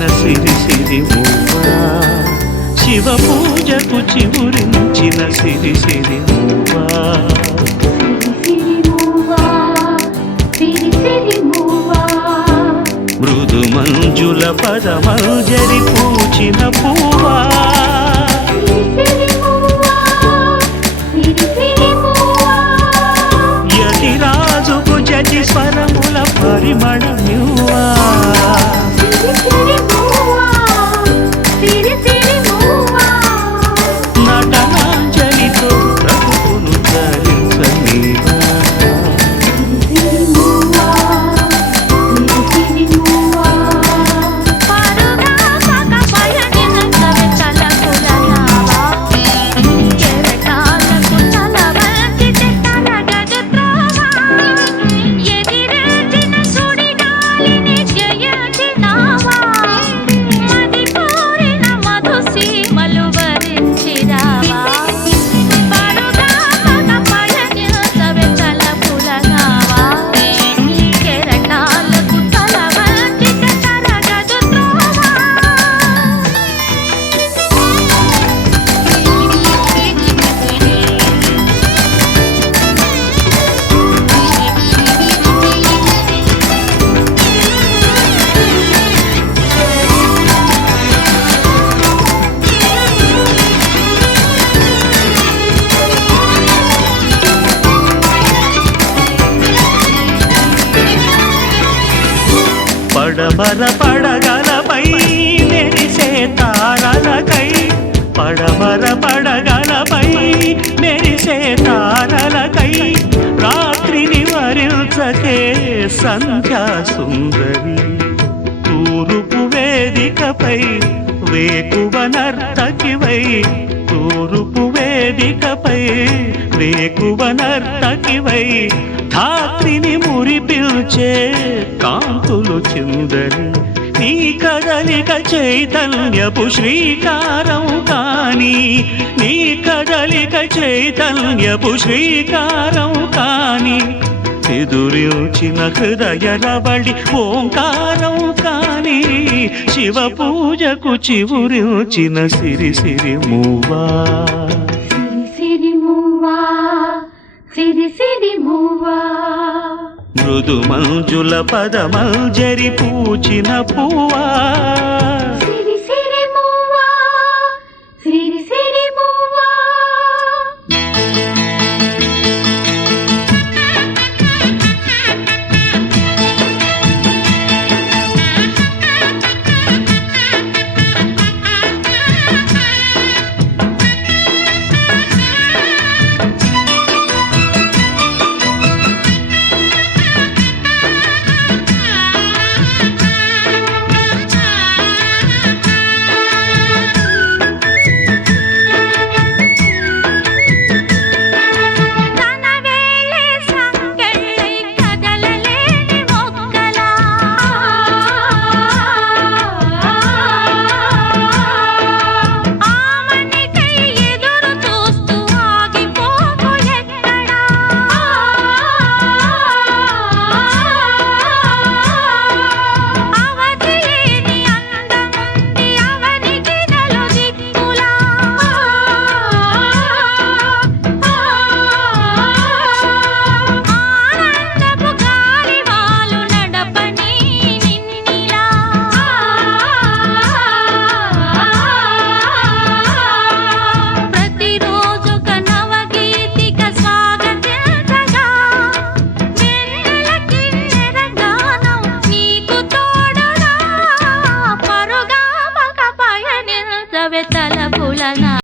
పూచిన సిరి సిరి మువ్వా శివ పూజకు చివురించిన సిరి సిరి మువ్వా మృదు మంజుల పదమంజరి పూచిన పువ్వా యతిరాజుకు జటి స్వరముల పరిమళమివ్వా నటనాంజలితో ప్రభువును ధరించనీవా పడమర పడగలపై మెరిసే తారలకై పడమర పడగలపై మెరిసే తారలకై రాత్రిని వరించకే సంధ్యా సుందరి తూరుపు వేదికపై వేకువ నర్తకివై తూరుపు వేదికపై వేకువ నర్తకివై ధాత్రిని మురిపిల్చే కాంతులు చిందరి నీ కదలిక చైతన్యపు శ్రీకారం కాని నీ కదలిక చైతన్యపు శ్రీకారం కాని ఎదురిచిన హృదయ రవళి ఓంకారం కాని శివ పూజకు చివురిచిన సిరి సిరి మువ్వా సిరి సిరి మువ్వా మృదు మంజుల పదమంజరి పూచిన పువ్వా